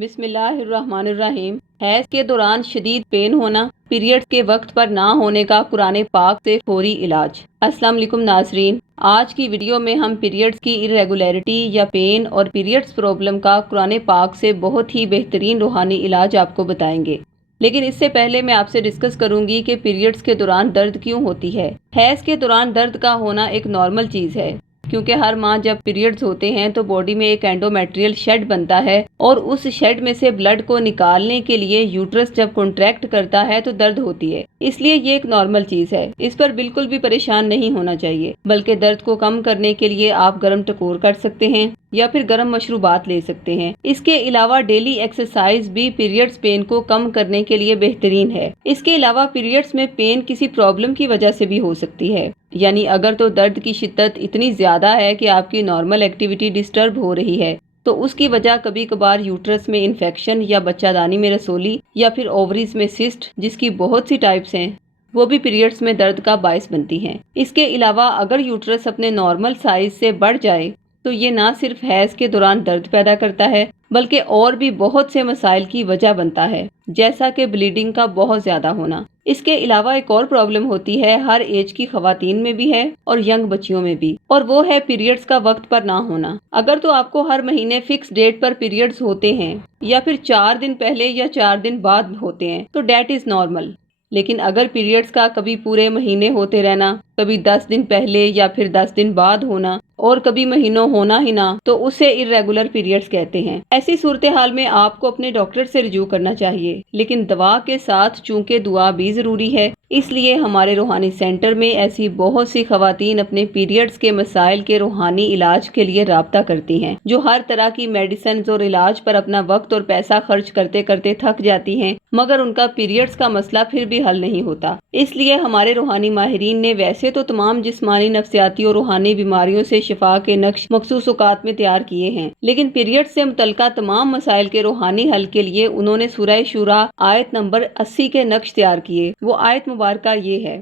بسم اللہ الرحمن الرحیم۔ حیض کے دوران شدید پین ہونا، پیریڈز کے وقت پر نہ ہونے کا قرآن پاک سے فوری علاج۔ السلام علیکم ناظرین، آج کی ویڈیو میں ہم پیریڈز کی irregularity یا پین اور پیریڈز پرابلم کا قرآن پاک سے بہت ہی بہترین روحانی علاج آپ کو بتائیں گے۔ لیکن اس سے پہلے میں آپ سے ڈسکس کروں گی کہ پیریڈز کے دوران درد کیوں ہوتی ہے۔ حیض کے دوران درد کا ہونا ایک نارمل چیز ہے، کیونکہ ہر ماہ جب پیریڈز ہوتے ہیں تو باڈی میں ایک اینڈومیٹریل شیڈ بنتا ہے اور اس شیڈ میں سے بلڈ کو نکالنے کے لیے یوٹرس جب کنٹریکٹ کرتا ہے تو درد ہوتی ہے۔ اس لیے یہ ایک نارمل چیز ہے، اس پر بالکل بھی پریشان نہیں ہونا چاہیے، بلکہ درد کو کم کرنے کے لیے آپ گرم ٹکور کر سکتے ہیں یا پھر گرم مشروبات لے سکتے ہیں۔ اس کے علاوہ ڈیلی ایکسرسائز بھی پیریڈز پین کو کم کرنے کے لیے بہترین ہے۔ اس کے علاوہ پیریڈز میں پین کسی پرابلم کی وجہ سے بھی ہو سکتی ہے، یعنی اگر تو درد کی شدت اتنی زیادہ ہے کہ آپ کی نارمل ایکٹیویٹی ڈسٹرب ہو رہی ہے تو اس کی وجہ کبھی کبھار یوٹرس میں انفیکشن یا بچہ دانی میں رسولی یا پھر اووریز میں سسٹ، جس کی بہت سی ٹائپس ہیں، وہ بھی پیریڈز میں درد کا باعث بنتی ہیں۔ اس کے علاوہ اگر یوٹرس اپنے نارمل سائز سے بڑھ جائے تو یہ نہ صرف حیض کے دوران درد پیدا کرتا ہے بلکہ اور بھی بہت سے مسائل کی وجہ بنتا ہے، جیسا کہ بلیڈنگ کا بہت زیادہ ہونا۔ اس کے علاوہ ایک اور پرابلم ہوتی ہے، ہر ایج کی خواتین میں بھی ہے اور ینگ بچیوں میں بھی، اور وہ ہے پیریڈز کا وقت پر نہ ہونا۔ اگر تو آپ کو ہر مہینے فکس ڈیٹ پر پیریڈز ہوتے ہیں یا پھر 4 دن پہلے یا 4 دن بعد ہوتے ہیں تو دیٹ از نارمل، لیکن اگر پیریڈز کا کبھی پورے مہینے ہوتے رہنا، کبھی 10 دن پہلے یا پھر 10 دن بعد ہونا اور کبھی مہینوں ہونا ہی نہ، تو اسے irregular پیریڈز کہتے ہیں۔ ایسی صورتحال میں آپ کو اپنے ڈاکٹر سے رجوع کرنا چاہیے، لیکن دوا کے ساتھ چونکہ دعا بھی ضروری ہے، اس لیے ہمارے روحانی سینٹر میں ایسی بہت سی خواتین اپنے پیریڈز کے مسائل کے روحانی علاج کے لیے رابطہ کرتی ہیں، جو ہر طرح کی میڈیسنز اور علاج پر اپنا وقت اور پیسہ خرچ کرتے کرتے تھک جاتی ہیں، مگر ان کا پیریڈز کا مسئلہ پھر بھی حل نہیں ہوتا۔ اس لیے ہمارے روحانی ماہرین نے ویسے تو تمام جسمانی، نفسیاتی اور روحانی بیماریوں سے شفا کے نقش مخصوص اوقات میں تیار کیے ہیں، لیکن پیریڈ سے متعلقہ تمام مسائل کے روحانی حل کے لیے انہوں نے سورہ شورا آیت نمبر 80 کے نقش تیار کیے۔ وہ آیت مبارکہ یہ ہے: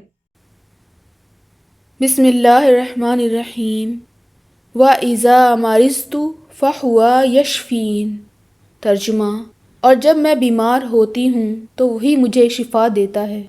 بسم اللہ الرحمن الرحیم وَإِذَا مَرِضْتُ فَهُوَ يَشْفِينِ۔ ترجمہ: اور جب میں بیمار ہوتی ہوں تو وہی مجھے شفا دیتا ہے۔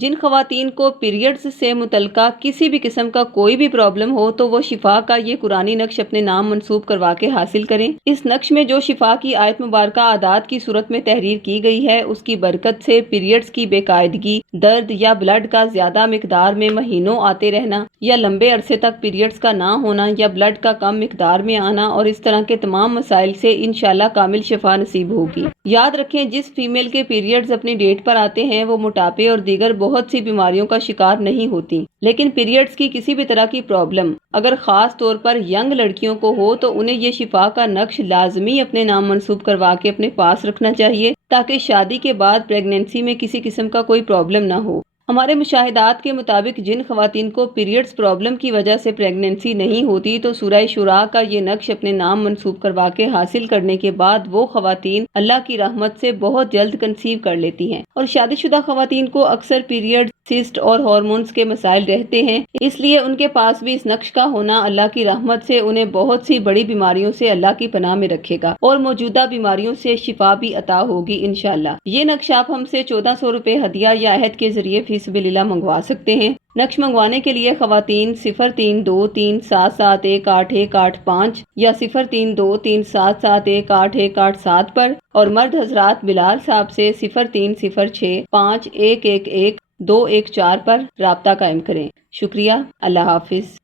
جن خواتین کو پیریڈز سے متعلقہ کسی بھی قسم کا کوئی بھی پرابلم ہو تو وہ شفا کا یہ قرآنی نقش اپنے نام منسوب کروا کے حاصل کریں۔ اس نقش میں جو شفا کی آیت مبارکہ اعداد کی صورت میں تحریر کی گئی ہے، اس کی برکت سے پیریڈز کی بے قاعدگی، درد یا بلڈ کا زیادہ مقدار میں مہینوں آتے رہنا یا لمبے عرصے تک پیریڈز کا نہ ہونا یا بلڈ کا کم مقدار میں آنا اور اس طرح کے تمام مسائل سے انشاءاللہ کامل شفا نصیب ہوگی۔ یاد رکھیں، جس فیمیل کے پیریڈز اپنی ڈیٹ پر آتے ہیں وہ موٹاپے اور دیگر بہت سی بیماریوں کا شکار نہیں ہوتی، لیکن پیریڈز کی کسی بھی طرح کی پرابلم اگر خاص طور پر ینگ لڑکیوں کو ہو تو انہیں یہ شفا کا نقش لازمی اپنے نام منسوب کروا کے اپنے پاس رکھنا چاہیے، تاکہ شادی کے بعد پریگنینسی میں کسی قسم کا کوئی پرابلم نہ ہو۔ ہمارے مشاہدات کے مطابق جن خواتین کو پیریڈز پرابلم کی وجہ سے پریگنینسی نہیں ہوتی تو سورہ شورا کا یہ نقش اپنے نام منسوب کروا کے حاصل کرنے کے بعد وہ خواتین اللہ کی رحمت سے بہت جلد کنسیو کر لیتی ہیں، اور شادی شدہ خواتین کو اکثر پیریڈ، سسٹ اور ہارمونز کے مسائل رہتے ہیں، اس لیے ان کے پاس بھی اس نقش کا ہونا اللہ کی رحمت سے انہیں بہت سی بڑی بیماریوں سے اللہ کی پناہ میں رکھے گا اور موجودہ بیماریوں سے شفا بھی عطا ہوگی انشاءاللہ۔ یہ نقش آپ ہم سے 1400 روپے ہدیہ یا عہد کے ذریعے فی سبیل اللہ منگوا سکتے ہیں۔ نقش منگوانے کے لیے خواتین 0323771885 یا 0323771887 پر، اور مرد حضرات بلال صاحب سے 030651111214 پر رابطہ قائم کریں۔ شکریہ، اللہ حافظ۔